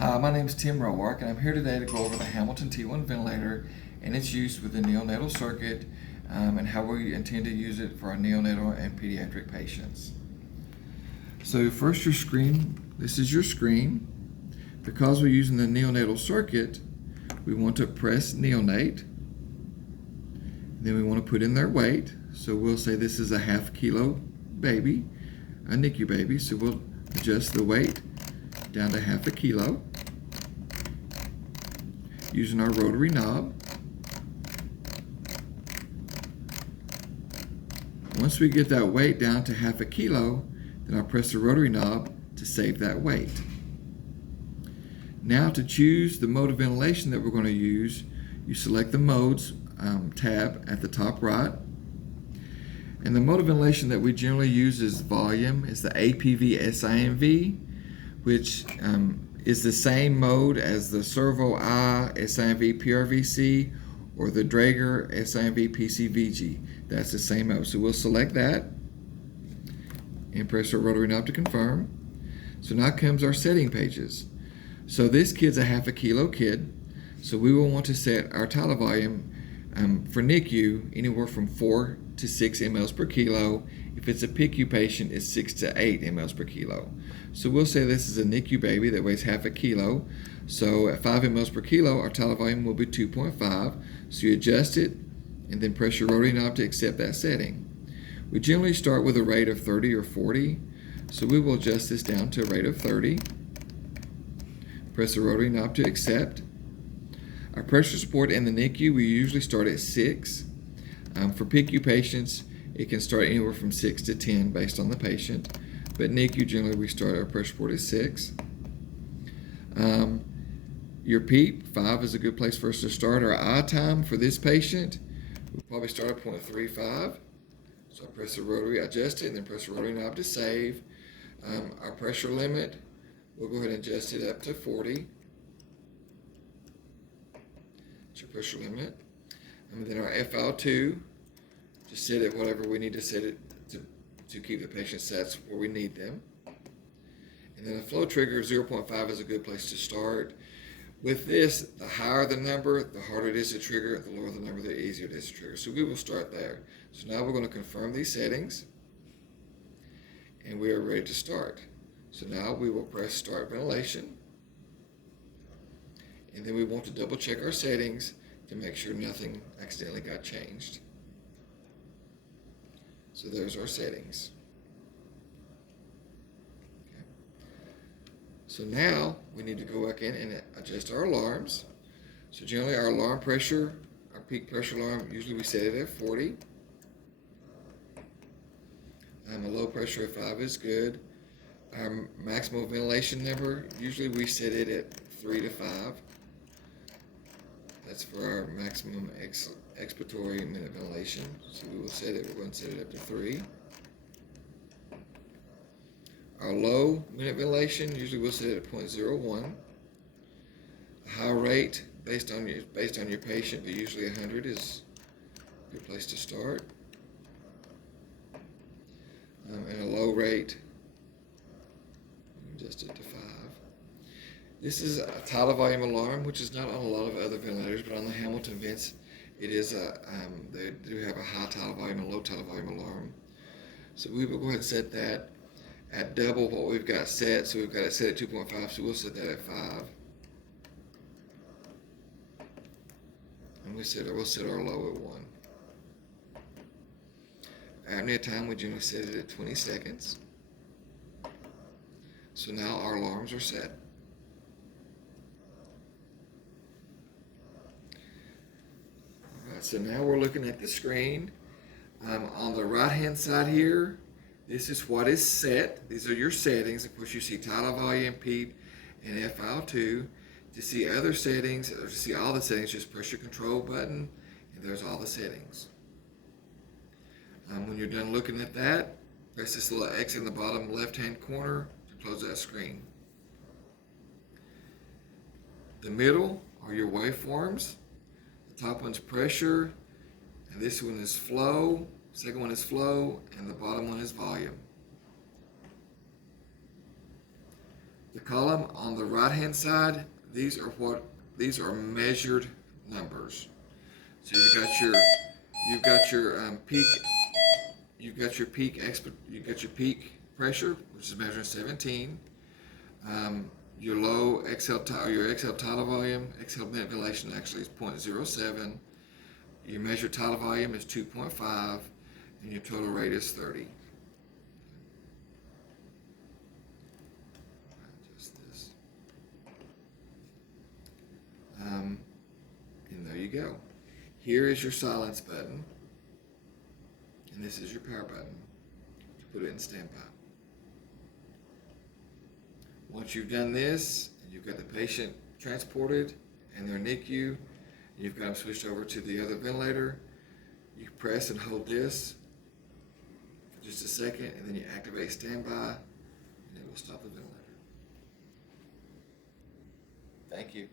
Hi, my name is Tim Rowark, and I'm here today to go over the Hamilton T1 ventilator and its use with the neonatal circuit and how we intend to use it for our neonatal and pediatric patients. So first your screen, this is your screen. Because we're using the neonatal circuit, we want to press neonate. Then we want to put in their weight. So we'll say this is a ½ kilo baby, a NICU baby. So we'll adjust the weight down to ½ kilo using our rotary knob. Once we get that weight down to ½ kilo, then I'll press the rotary knob to save that weight. Now to choose the mode of ventilation that we're going to use, you select the modes tab at the top right. And the mode of ventilation that we generally use is volume. It's the APV SIMV, which is the same mode as the Servo I SIMV PRVC or the Draeger SIMV PCVG. That's the same mode. So we'll select that and press our rotary knob to confirm. So now comes our setting pages. So this kid's a ½ kilo kid, so we will want to set our tidal volume for NICU anywhere from 4 to 6 mLs per kilo. If it's a PICU patient, it's 6 to 8 mLs per kilo. So we'll say this is a NICU baby that weighs ½ kilo. So at 5 mLs per kilo, our tidal volume will be 2.5. So you adjust it and then press your rotary knob to accept that setting. We generally start with a rate of 30 or 40. So we will adjust this down to a rate of 30. Press the rotary knob to accept. Our pressure support in the NICU, we usually start at 6. For PICU patients, it can start anywhere from 6 to 10 based on the patient. But NICU, generally, we start our pressure support at 6. Your PEEP, 5 is a good place for us to start. Our I time for this patient, we'll probably start at 0.35. So I press the rotary, adjust it, and then press the rotary knob to save. Our pressure limit, we'll go ahead and adjust it up to 40. That's your pressure limit. And then our FL2, just set it whatever we need to set it to keep the patient sats where we need them. And then a flow trigger, 0.5 is a good place to start. With this, the higher the number, the harder it is to trigger. The lower the number, the easier it is to trigger. So we will start there. So now we're going to confirm these settings. And we are ready to start. So now we will press start ventilation. And then we want to double check our settings to make sure nothing accidentally got changed. So there's our settings. Okay. So now we need to go back in and adjust our alarms. So generally our alarm pressure, our peak pressure alarm, usually we set it at 40. A low pressure of 5 is good. Our maximum ventilation number, usually we set it at 3 to 5. That's for our maximum expiratory minute ventilation. So we will set it, we're going to set it up to 3. Our low minute ventilation, usually we'll set it at 0.01. A high rate based on your patient, but usually 100 is a good place to start. And a low rate, adjust it to 5. This is a tidal volume alarm, which is not on a lot of other ventilators, but on the Hamilton vents, it is they do have a high tidal volume and low tidal volume alarm. So we will go ahead and set that at double what we've got set. So we've got it set at 2.5, so we'll set that at 5. And we'll set our low at 1. Apnea time, we generally set it at 20 seconds. So now our alarms are set. Alright, so now we're looking at the screen. On the right hand side here, this is what is set. These are your settings. Of course, you see tidal volume, PEEP, and FL2. To see other settings, or to see all the settings, just press your control button, and there's all the settings. When you're done looking at that, press this little X in the bottom left-hand corner to close that screen. The middle are your waveforms. The top one's pressure, and this one is flow. Second one is flow, and the bottom one is volume. The column on the right hand side, these are measured numbers. So you've got your peak pressure, which is measuring 17. Your low your exhale tidal volume, exhale ventilation actually is 0.07. Your measured tidal volume is 2.5, and your total rate is 30. Just this. And there you go. Here is your silence button, and this is your power button to put it in standby. Once you've done this, and you've got the patient transported and their NICU, you've got them switched over to the other ventilator, you press and hold this for just a second, and then you activate standby, and it will stop the ventilator. Thank you.